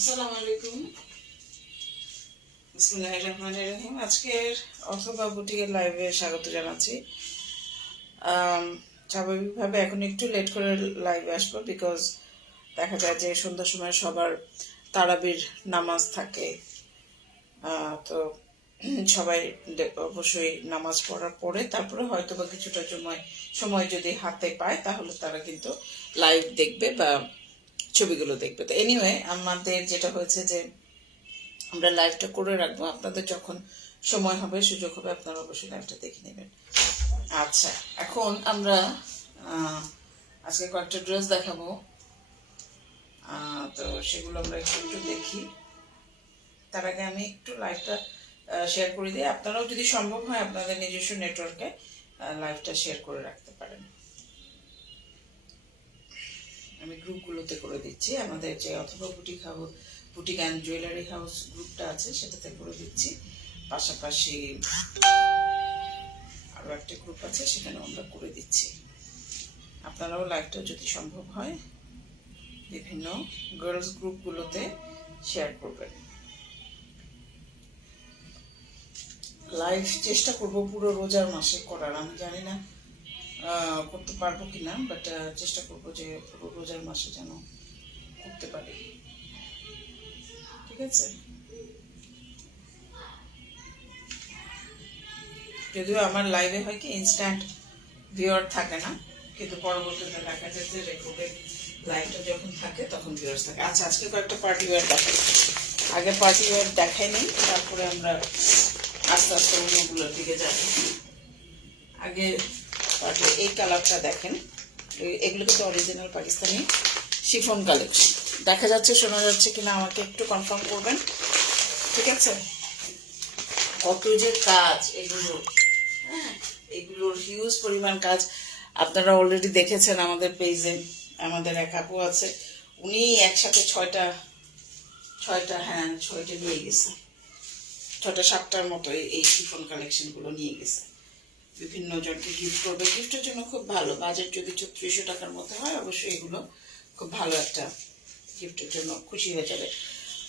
আসসালামু আলাইকুম। বিসমিল্লাহ রহমান রহিম। আজকের অথবা বুটিকের লাইভে স্বাগত জানাচ্ছি। স্বাভাবিকভাবে এখন একটু লেট করে লাইভে আসব বিকজ দেখা যায় যে সন্ধ্যার সময় সবার তারাবির নামাজ থাকে। তো সবাই অবশ্যই নামাজ পড়ার পরে তারপরে হয়তো বা কিছুটা সময় সময় যদি হাতে পায় তাহলে তারা কিন্তু লাইভ দেখবে বা ছবিগুলো দেখবে। তো এনিওয়ে আমাদের যেটা হয়েছে যে, আমরা লাইভটা করে রাখব। আপনাদের যখন সময় হবে, সুযোগ হবে, আপনারা অবশ্যই লাইভটা দেখে নেবেন। আচ্ছা এখন আমরা আজকে কয়েকটা ড্রেস দেখাবো। তো সেগুলো আমরা একটু একটু দেখি। তার আগে আমি একটু লাইভটা শেয়ার করে দিই। আপনারাও যদি সম্ভব হয়, আপনাদের নিজস্ব নেটওয়ার্কে লাইভটা শেয়ার করে রাখতে পারেন। আমি গ্রুপগুলোতে করে দিচ্ছি। আমাদের যে অথবা boutique house, boutique and jewellery house গ্রুপটা আছে, সেটাতে করে দিচ্ছি। পাশাপাশি আরও একটা গ্রুপ আছে, সেখানেও আমরা করে দিচ্ছি। আপনারাও লাইভটা যদি সম্ভব হয়, বিভিন্ন গার্লস গ্রুপগুলোতে শেয়ার করবেন। লাইভ চেষ্টা করব পুরো রোজার মাসে করার, আমি জানি না। করতে পারব কিনা বাট চেষ্টা করব যে রোজার মাসে যেন করতে পারি। ঠিক আছে? যদিও আমার লাইভে হয় কি ইনস্ট্যান্ট ভিউয়ার থাকে না, কিন্তু পরবর্তীতে দেখা যায় যে রেকর্ডের লাইভটা যখন থাকে, তখন ভিউয়ার্স থাকে। আচ্ছা আজকে কয়েকটা পার্টি ওয়ার দেখাই। আগে পার্টি ওয়ার দেখাই নেই, তারপরে আমরা আস্তে আস্তে অন্যগুলোর দিকে যাব আগে পার্টি এই কালারটা দেখেন এগুলো কিন্তু অরিজিনাল পাকিস্তানি শিফন কালেকশন দেখা যাচ্ছে, শোনা যাচ্ছে কিনা, আমাকে একটু কনফার্ম করবেন। ঠিক আছে? কত যে কাজ এগুলো। হ্যাঁ এগুলোর হিউজ পরিমাণ কাজ। আপনারা অলরেডি দেখেছেন আমাদের পেজে আমাদের এক আপু আছে, উনি একসাথে ছয়টা ছয়টা হ্যাঁ ছয়টা নিয়ে গেছে। ছটা সাতটার মতো এই শিফন কালেকশনগুলো নিয়ে গেছে। বিভিন্ন জনকে গিফট করবে। গিফটের জন্য খুব ভালো। বাজেট যদি ছত্রিশশো টাকার মধ্যে হয়, অবশ্যই এগুলো খুব ভালো একটা গিফটের জন্য খুশি হয়ে যাবে।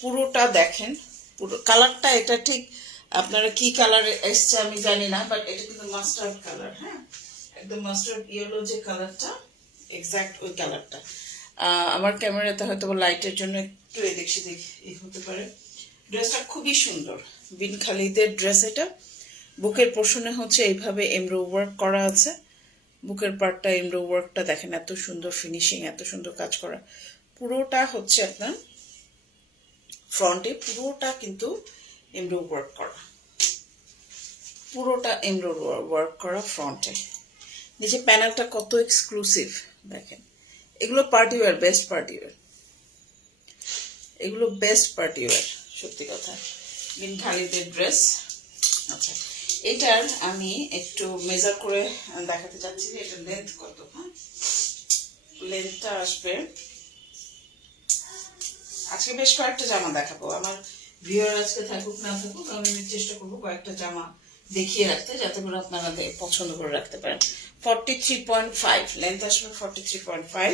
পুরোটা দেখেন। পুরো কালারটা এটা ঠিক, আপনারা কি কালার এসছে আমি জানি না বাট এটা কিন্তু মাস্টার্ড কালার হ্যাঁ? একদম মাস্টার্ড ইয়েলো যে কালারটা এক্স্যাক্ট ওই কালারটা আমার ক্যামেরাতে হয়তো লাইটের জন্য একটু এদিক সেদিক হতে পারে। ড্রেসটা খুবই সুন্দর। বিন খালিদের ড্রেস এটা। বুকের পোর্শনে হচ্ছে এইভাবে এমব্রো ওয়ার্ক করা আছে। বুকের পার্টটা এমব্রো ওয়ার্কটা দেখেন, এত সুন্দর ফিনিশিং এত সুন্দর কাজ করা। পুরোটা হচ্ছে আপনার ফ্রন্টে পুরোটা কিন্তু এমব্রো ওয়ার্ক করা। পুরোটা এমব্রো ওয়ার্ক করা ফ্রন্টে নিচে প্যানেলটা কত এক্সক্লুসিভ দেখেন। এগুলো party wear best party wear এগুলো বেস্ট পার্টি ওয়ার সত্যি কথা। বিন খালিদের ড্রেস আচ্ছা। এটার আমি একটু মেজার করে দেখাতে চাচ্ছি যে এটার লেন্থ কত হ্যাঁ? লেন্থটা আসবে। আজকে বেশ কয়েকটা জামা দেখাবো। আমার ভিউয়ার আজকে থাকুক, না থাকুক, আমি চেষ্টা করব কয়েকটা জামা দেখিয়ে রাখতে, যাতে করে আপনারা পছন্দ করে রাখতে পারেন। Forty three point five length আসবে ফর্টি থ্রি পয়েন্ট ফাইভ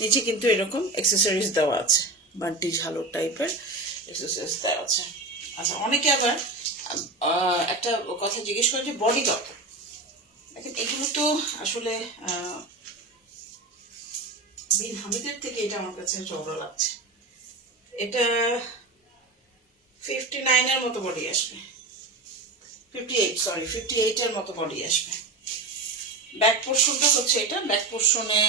নিচে কিন্তু এরকম এক্সেসরিজ দেওয়া আছে বান্টি ঝালো টাইপের এক্সেসরিজ দেওয়া আছে। আচ্ছা অনেকে আবার একটা কথা জিজ্ঞেস করে যে বডি কত দেখেন, এগুলো তো আসলে বিন হামিদের থেকে এটা আমার কাছে চওড়া লাগছে। এটা ফিফটি নাইনের মতো বডি আসবে। ফিফটি এইট সরি ফিফটি এইটের মতো বডি আসবে। ব্যাক পোর্শনটা হচ্ছে এটা। ব্যাক পোর্শনে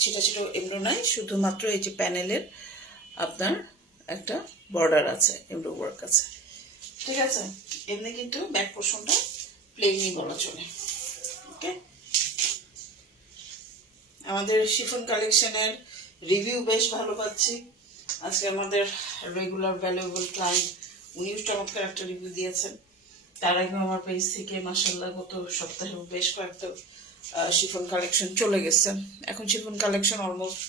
ছিটা ছিটা এমব্রো নাই শুধুমাত্র এই যে প্যানেলের আপনার একটা বর্ডার আছে এমব্রো ওয়ার্ক আছে। ঠিক আছে? এমনি কিন্তু ব্যাক পোর্শনটা প্লেনই বলা চলে। ওকে আমাদের শিফন কালেকশনের রিভিউ বেশ ভালো পাচ্ছি। আজকে আমাদের রেগুলার ভ্যালুয়েবল ক্লায়েন্ট উনিও চমৎকার একটা রিভিউ দিয়েছেন। তার আগে আমার পেজ থেকে মাসাল্লাহ গত সপ্তাহে বেশ কয়েকটা শিফন কালেকশন চলে গেছে। এখন শিফন কালেকশন অলমোস্ট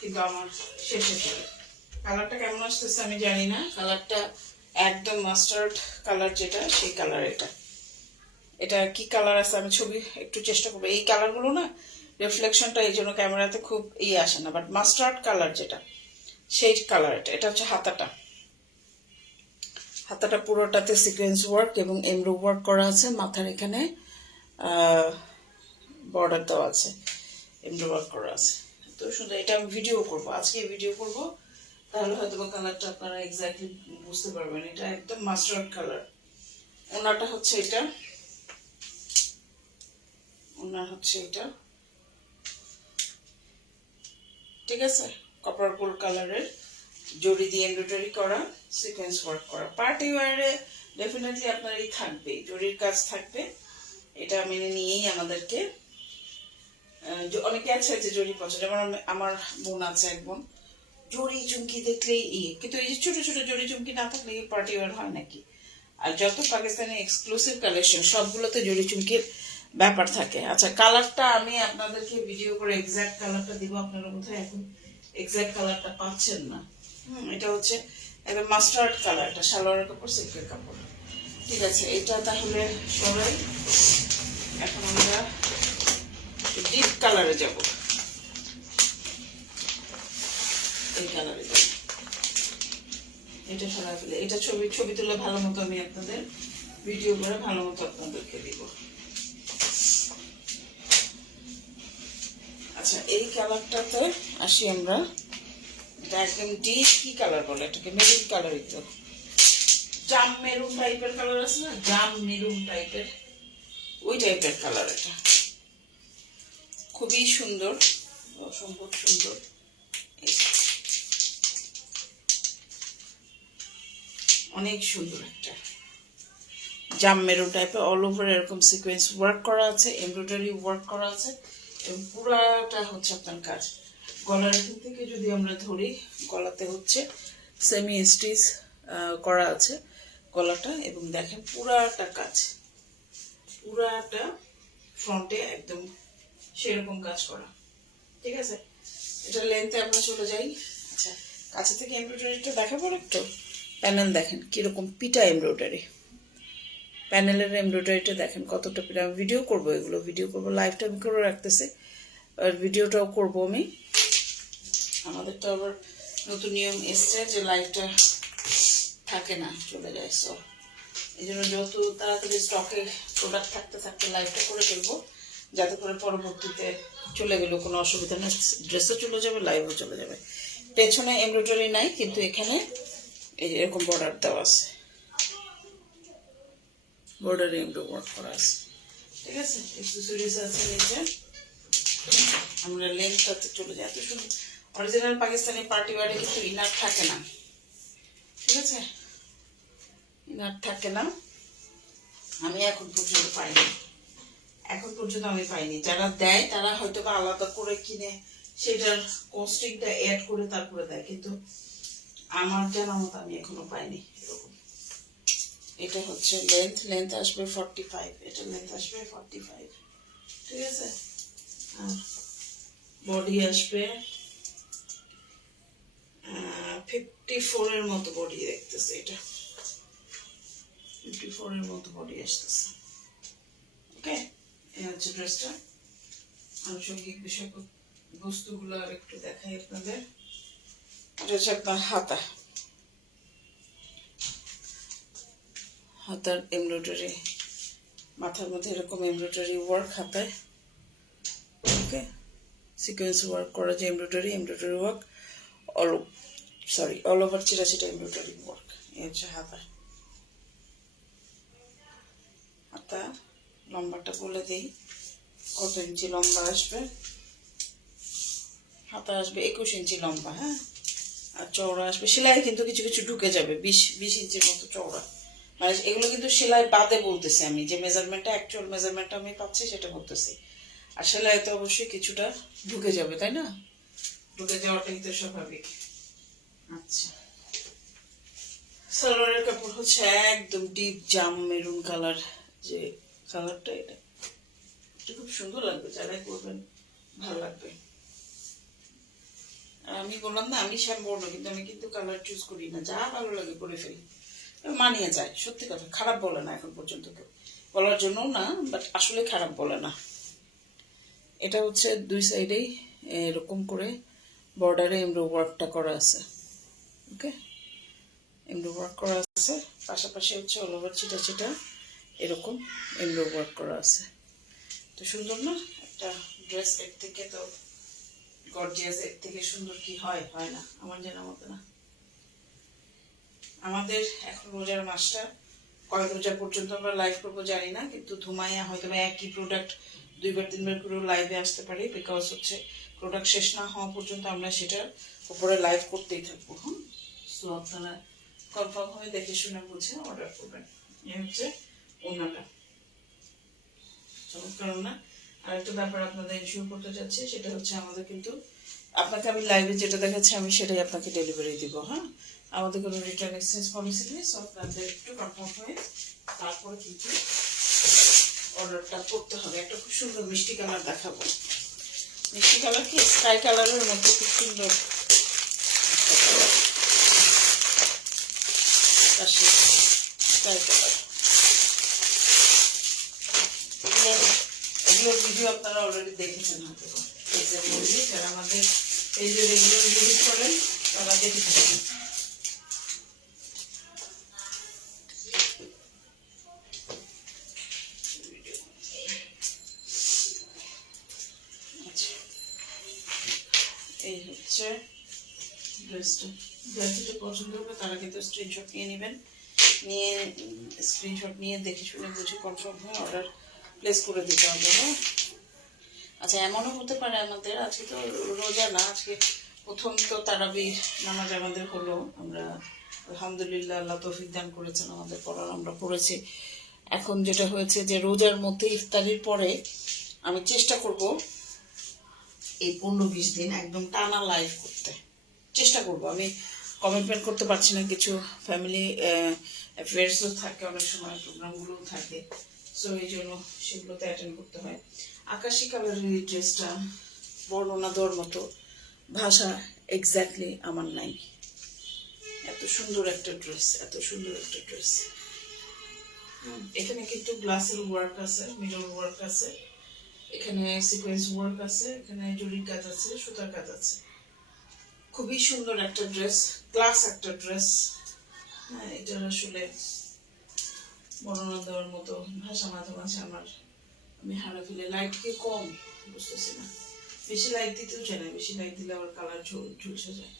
কিন্তু আমার শেষে চলে কালারটা কেমন আসতেছে আমি জানি না। কালারটা একদম মাস্টার্ড কালার যেটা, সেই কালার এটা। এটা কি কালার আছে আমি ছবি একটু চেষ্টা করব। এই কালারগুলো না রিফ্লেকশনটা এই জন্য ক্যামেরাতে খুব ইয়ে আসে না বাট মাস্টার্ড কালার যেটা, সেই কালার এটা। এটা হচ্ছে হাতাটা। হাতাটা পুরোটাতে সিকোয়েন্স ওয়ার্ক এবং এমব্রো ওয়ার্ক করা আছে। মাথার এখানে বর্ডার দেওয়া আছে। এমব্রো ওয়ার্ক করা আছে। তো সুন্দর। এটা আমি ভিডিও করব। আজকে ভিডিও করব তাহলে হয়তো বা কালারটা আপনারা এক্স্যাক্টলি বুঝতে পারবেন। এটা একদম মাস্টার্ড কালার ওনাটা হচ্ছে এটা। ওনার হচ্ছে এটা। ঠিক আছে? কপার গোল্ড কালারের জড়ি দিয়ে এমব্রয়ডারি করা সিকোয়েন্স ওয়ার্ক করা। পার্টি ওয়ারে ডেফিনেটলি আপনার এই থাকবে জরির কাজ থাকবে। এটা মেনে নিয়েই আমাদেরকে অনেকে আছে যে জরি পছন্দ, যেমন আমি- আমার বোন আছে এক বোন। জরি চুমকি দেখলেই ই। কিন্তু এই যে ছোট ছোট জরি চুমকি না থাকলে এই পার্টি ওয়ার হয় নাকি? আর যত পাকিস্তানি এক্সক্লুসিভ কালেকশন সবগুলোতে জরি চুমকির ব্যাপার থাকে। আচ্ছা কালারটা আমি আপনাদেরকে ভিডিও করে এক্সাক্ট কালারটা দিব। আপনারা বোধহয় এখন এক্সাক্ট কালারটা পাচ্ছেন না। হুম, এটা হচ্ছে একদম মাস্টার্ড কালার এটা সালোয়ারের কাপড় সিল্কের কাপড়। ঠিক আছে, এটা তাহলে সবাই, এখন আমরা ডিপ কালারে যাব। এটা সরাই ফেলে এটা ছবি ছবি তুলে ভালো মতো আমি আপনাদের ভিডিও করে ভালো মতো আপনাদেরকে দিব। আচ্ছা এই কালারটাতে আসি আমরা। এটা একদম ডিপ কি কালার বলে, এটাকে মেরুন কালারই তো। জাম মেরুন টাইপের কালার আছে না? জাম মেরুন টাইপের ওই টাইপের কালার এটা। খুবই সুন্দর, অসম্ভব সুন্দর। এই অনেক সুন্দর একটা। জাম মেরুন টাইপের অল ওভার এরকম সিকোয়েন্স ওয়ার্ক করা আছে এমব্রয়ডারি ওয়ার্ক করা আছে, এবং পুরাটা হচ্ছে আপনার কাজ। গলার থেকে যদি আমরা ধরি, গলাতে হচ্ছে সেমি স্টিচ করা আছে গলাটা, এবং দেখেন পুরাটা কাজ। পুরাটা ফ্রন্টে একদম সেরকম কাজ করা। ঠিক আছে? এটা লেন্থে আমরা চলে যাই। আচ্ছা কাছে থেকে এমব্রয়ডারিটা দেখাবো একটু? প্যানেল দেখেন, কীরকম পিটা এমব্রয়ডারি। প্যানেলের এমব্রয়ডারিটা দেখেন কতটা পিটা। আমি ভিডিও করব এগুলো ভিডিও করব লাইভটা আমি করে রাখতেছি। আর ভিডিওটাও করব আমি। আমাদের তো আবার নতুন নিয়ম এসছে যে লাইভটা থাকে না, চলে যায় সো এই জন্য যত তাড়াতাড়ি স্টকে প্রোডাক্ট থাকতে থাকতে লাইভটা করে ফেলব, যাতে করে পরবর্তীতে চলে গেলেও কোনো অসুবিধা নেই। ড্রেসও চলে যাবে লাইভও চলে যাবে। পেছনে এমব্রয়ডারি নাই, কিন্তু এখানে এই এরকম বর্ডার দেওয়া আছে। বর্ডারে ওয়ার্ক করা আছে। ঠিক আছে? অ্যাক্সেসরিজ আছে নিচে আমরা লেন্থটাতে চলে যাই। এত সুন্দর। অরিজিনাল পাকিস্তানি পার্টি ওয়ারে কিন্তু ইনার থাকে না। ঠিক আছে? ইনার থাকে না। আমি এখন পর্যন্ত পাইনি। এখন পর্যন্ত আমি পাইনি। যারা দেয়, তারা হয়তো বা আলাদা করে কিনে, সেটার কস্টিংটা অ্যাড করে তারপরে দেয়। কিন্তু আমার জানা মতো আমি এখনও পাইনি এটা হচ্ছে লেন্থ লেন্থ আসবে ফর্টি ফাইভ এটা লেন্থ আসবে ফর্টি ফাইভ ঠিক আছে? আর বডি আসবে ফিফটি ফোরের মতো বডি দেখতেছে এটা। ফিফটি ফোরের মতো বডি আসতেছে। ওকে এই হচ্ছে ড্রেসটা আনুষঙ্গিক বিষয় বস্তুগুলো আর একটু দেখাই আপনাদের। এটা হচ্ছে আপনার হাতা হাতার এমব্রয়ডারি মাথার মধ্যে এরকম এমব্রয়ডারি ওয়ার্ক হাতায়। ওকে সিকোয়েন্স ওয়ার্ক করা যে embroidery embroidery work all sorry all over চিরা চিটা এমব্রয়ডারি ওয়ার্ক এই হচ্ছে হাতা হাতা, লম্বাটা বলে দিই। কত ইঞ্চি লম্বা আসবে? হাতা আসবে একুশ ইঞ্চি লম্বা হ্যাঁ? আর চওড়া আসবে। সেলাই কিন্তু কিছু কিছু ঢুকে যাবে বিশ বিশ ইঞ্চির মতো চওড়া। মানে এগুলো কিন্তু সেলাই বাদে বলতেছি আমি যে মেজারমেন্টটা অ্যাকচুয়াল মেজারমেন্টটা আমি পাচ্ছি সেটা বলতেছি। আর সেলাইতে অবশ্যই কিছুটা ঢুকে যাবে তাই না? ঢুকে যাওয়াটাই তো স্বাভাবিক। আচ্ছা। সালোয়ারের কাপড় হচ্ছে একদম ডিপ জাম মেরুন কালার যে কালারটা এটা। খুব সুন্দর লাগবে যারাই করবেন ভালো লাগবে। আমি বললাম, না, আমি শ্যাম বড় কিন্তু আমি কিন্তু কালার চুজ করি না। যা ভালো লাগে করে ফেলি। মানিয়ে যায়, সত্যি কথা, খারাপ বলে না এখন পর্যন্ত কেউ। বলার জন্য না বাট আসলে খারাপ বলে না। এটা হচ্ছে দুই সাইডেই এরকম করে বর্ডারে এমব্রো ওয়ার্কটা করা আছে। ওকে এমব্রো ওয়ার্ক করা আছে, পাশাপাশি হচ্ছে অল ওভার চিটা চিটা এরকম এমব্রো ওয়ার্ক করা আছে। তো সুন্দর না? একটা ড্রেস এর থেকে তো গর্জিয়াস এর থেকে সুন্দর কি হয়? হয় না, আমার জানা মতো না। আমাদের এখন রোজার মাসটা কয় রোজা পর্যন্ত আমরা লাইভ করব জানি না, কিন্তু ধুমাইয়া হয়তো একই প্রোডাক্ট দুইবার, তিনবার করে লাইভে আসতে পারি বিকজ হচ্ছে প্রোডাক্ট শেষ না হওয়া পর্যন্ত আমরা সেটার উপরে লাইভ করতেই থাকব। হ্যাঁ সো আপনারা কনফার্ম হয়ে দেখে শুনে বুঝে অর্ডার করবেন। এ হচ্ছে ওনাটা। চমৎকার না আরেকটা ব্যাপার আপনাদের ইনশিওর করতে চাচ্ছি, সেটা হচ্ছে আমাদের কিন্তু আপনাকে আমি লাইভে যেটা দেখাচ্ছি আমি সেটাই আপনাকে ডেলিভারি দিব হ্যাঁ? আমাদের কোনো রিটার্ন এক্সচেঞ্জ পলিসি নেই সো আপনাদের একটু কনফার্ম হয়ে তারপরে কিন্তু অর্ডারটা করতে হবে। একটা খুব সুন্দর মিষ্টি কালার দেখাবো। মিষ্টি কালার কি? স্কাই কালারের মধ্যে খুব সুন্দর স্কাই কালার এগুলোর এগুলোর ভিডিও আপনারা অলরেডি দেখেছেন। হয়তো পেজের মধ্যে যারা আমাদের পেজে রেগুলার ভিজিট করেন, তারা দেখে থাকেন। আচ্ছা। এই হচ্ছে ড্রেসটা যার পছন্দ হবে, তারা কিন্তু স্ক্রিনশট নিয়ে নেবেন। নিয়ে স্ক্রিনশট নিয়ে দেখে শুনে বুঝে কনফার্ম হয়ে অর্ডার প্লেস করে দিতে হবে হ্যাঁ? আচ্ছা এমনও হতে পারে আমাদের। আজকে তো রোজা না, আজকে প্রথম তো তারাবির নামাজ আমাদের হলো। আমরা আলহামদুলিল্লাহ, আল্লাহ তৌফিক দান করেছেন, আমাদের পড়ার আমরা পড়েছি। এখন যেটা হয়েছে যে রোজার মধ্যে ইফতারির পরে আমি চেষ্টা করব এই পনেরো বিশ দিন একদম টানা লাইভ করতে। চেষ্টা করব। আমি কমিটমেন্ট করতে পারছি না, কিছু ফ্যামিলি অ্যাফেয়ার্সও থাকে, অনেক সময় প্রোগ্রামগুলোও থাকে। সো এই জন্য সেগুলোতে অ্যাটেন্ড করতে হয়। আকাশি কালারের এই ড্রেসটা বর্ণনা মতো ভাষা এক্স্যাক্টলি আমার নাই। এত সুন্দর একটা ড্রেস, এত সুন্দর একটা ড্রেস। এখানে কিন্তু গ্লাসের ওয়ার্ক আছে মিডল ওয়ার্ক আছে, এখানে সিকোয়েন্স ওয়ার্ক আছে, এখানে জরির কাজ আছে, সুতার কাজ আছে। খুবই সুন্দর একটা ড্রেস ক্লাস একটা ড্রেস। হ্যাঁ এটা আসলে বর্ণনা দেওয়ার মতো ভাষা মাঝে মাঝে আমার আমি হারা ফেলে লাইট কি কম, বুঝতেছি না। বেশি লাইট দিতেও চাই না, বেশি লাইট দিলে আবার কালার ঝুলসে যায়।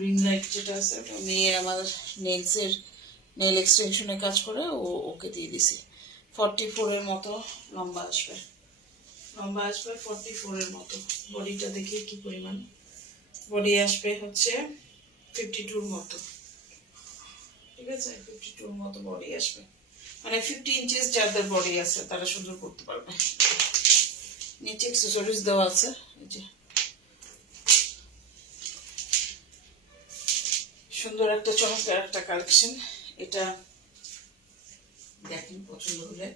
রিং লাইট যেটা আছে, ওটা মেয়ে আমার নেলসের নেল এক্সটেনশনে কাজ করে, ও ওকে দিয়ে দিছি। ফর্টি ফোরের মতো লম্বা আসবে। লম্বা আসবে ফর্টি ফোরের মতো। বডিটা দেখি কি পরিমাণ। বডি আসবে হচ্ছে ফিফটি টুর মতো। ঠিক আছে? ফিফটি টুর মতো বডি আসবে। মানে ফিফটি ইঞ্চেস যাদের বডি আছে, তারা সুন্দর করতে পারবে। নিচে অ্যাক্সেসরিজ দেওয়া আছে, এই যে। সুন্দর একটা, চমৎকার একটা কালেকশন এটা দেখেন পছন্দ হলে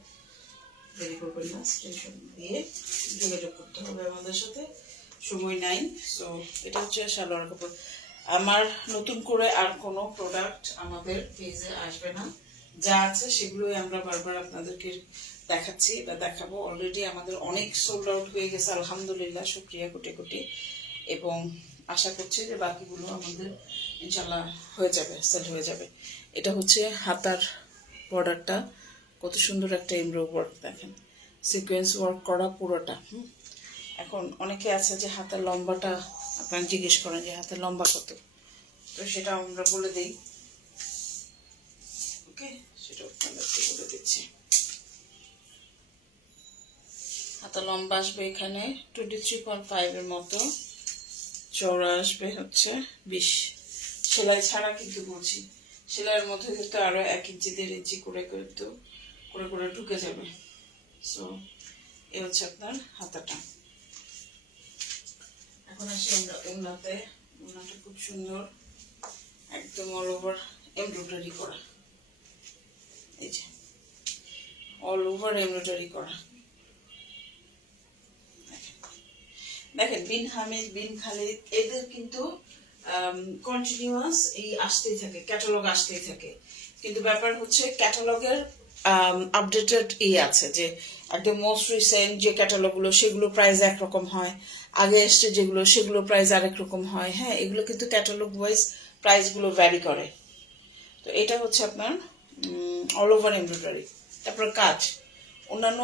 দেরি করবেন না স্টেশন দিয়ে যোগাযোগ করতে হবে আমাদের সাথে। সময় নাই সো এটা হচ্ছে সালোয়ার কাপড়। আমার নতুন করে আর কোনো প্রোডাক্ট আমাদের পেজে আসবে না। যা আছে সেগুলোই আমরা বারবার আপনাদেরকে দেখাচ্ছি বা দেখাবো। অলরেডি আমাদের অনেক সোল্ড আউট হয়ে গেছে, আলহামদুলিল্লাহ, শুক্রিয়া কোটি কোটি। এবং আশা করছি যে বাকিগুলো আমাদের ইনশাল্লাহ হয়ে যাবে সেল হয়ে যাবে। এটা হচ্ছে হাতার বর্ডারটা কত সুন্দর একটা এমব্রো ওয়ার্ক দেখেন। সিকোয়েন্স ওয়ার্ক করা পুরোটা, হুম। এখন অনেকে আছে যে হাতের লম্বাটা আপনারা জিজ্ঞেস করেন যে হাতের লম্বা কত? তো সেটা আমরা বলে দিই। ওকে হাতের লম্বা আসবে এখানে থ্রি পয়েন্ট ফাইভের মতো। চওড়া আসবে হচ্ছে সেলাই ছাড়া কিন্তু বলছি সেলাইয়ের মধ্যে কিন্তু আরও এক ইঞ্চি, দেড় ইঞ্চি করে কিন্তু, করে করে ঢুকে যাবে। সো এ হচ্ছে আপনার হাতাটা। এখন আসি আমরা ওনাটা খুব সুন্দর। একদম অল ওভার এমব্রয়ডারি করা। অল ওভার এমব্রয়ডারি করা। দেখেন বিন হামিদ, বিন খালিদ, এদের কিন্তু কন্টিনিউয়াস এই আসতেই থাকে ক্যাটালগ আসতেই থাকে। কিন্তু ব্যাপার হচ্ছে ক্যাটালগের আপডেটেড ই আছে যে, একদম মোস্ট রিসেন্ট যে ক্যাটালগুলো সেগুলো প্রাইস একরকম হয়। আগে এসছে যেগুলো, সেগুলো প্রাইস আরেক রকম হয়। হ্যাঁ এগুলো কিন্তু ক্যাটালগ ওয়াইজ প্রাইসগুলো ভ্যারি করে। তো এটা হচ্ছে আপনার অল ওভার এমব্রয়ডারি তারপর কাজ। অন্যান্য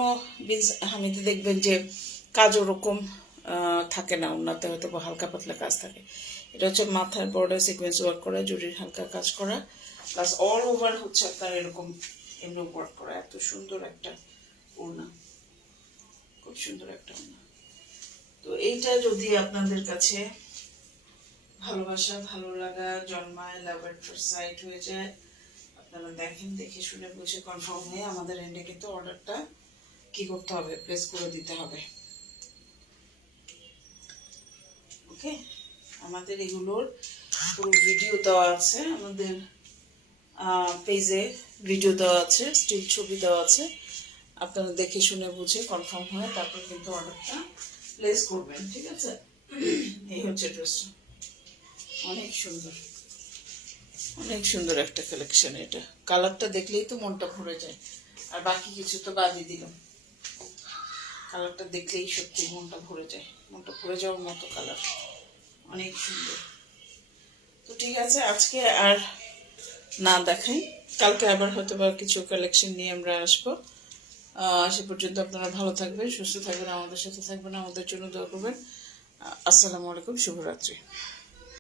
বিজ হামিতে দেখবেন যে কাজ ওরকম থাকে না। ওনাতে হয়তো হালকা পাতলা কাজ থাকে। এটা হচ্ছে মাথার বর্ডার সিকোয়েন্স ওয়ার্ক করা, জুড়ির হালকা কাজ করা। প্লাস অল ওভার হচ্ছে আপনার এরকম এমনি ওয়ার্ক করা। এত সুন্দর একটা ওড়না। খুব সুন্দর একটা ওড়না। তো এইটা যদি আপনাদের কাছে ভালোবাসা, ভালো লাগা, জন্মায় লাভ এট ফার্স্ট সাইট হয়ে যায় আপনারা দেখেন, দেখে শুনে বুঝে কনফার্ম হয়ে আমাদের এন্ডে কিন্তু অর্ডারটা কি করতে হবে? প্লেস করে দিতে হবে। ওকে আমাদের এগুলোর পুরো ভিডিও দেওয়া আছে। আমাদের পেজে ভিডিও দেওয়া আছে স্টিল ছবি দেওয়া আছে। আপনারা দেখে শুনে বুঝে কনফার্ম হয়ে তারপর কিন্তু অর্ডারটা প্লেস করবেন, ঠিক আছে? এই হচ্ছে ড্রেসটা অনেক সুন্দর। অনেক সুন্দর একটা কালেকশন এটা। কালারটা দেখলেই তো মনটা ভরে যায়। আর বাকি কিছু তো বাদই দিলাম। কালারটা দেখলেই সত্যি মনটা ভরে যায়। মনটা ভরে যাওয়ার মতো কালার অনেক সুন্দর। তো ঠিক আছে, আজকে আর না দেখাই। কালকে আবার হয়তো বা কিছু কালেকশন নিয়ে আমরা আসব। সে পর্যন্ত আপনারা ভালো থাকবেন, সুস্থ থাকবেন, আমাদের সাথে থাকবেন, আমাদের জন্য দোয়া করবেন। আসসালামু আলাইকুম, শুভরাত্রি।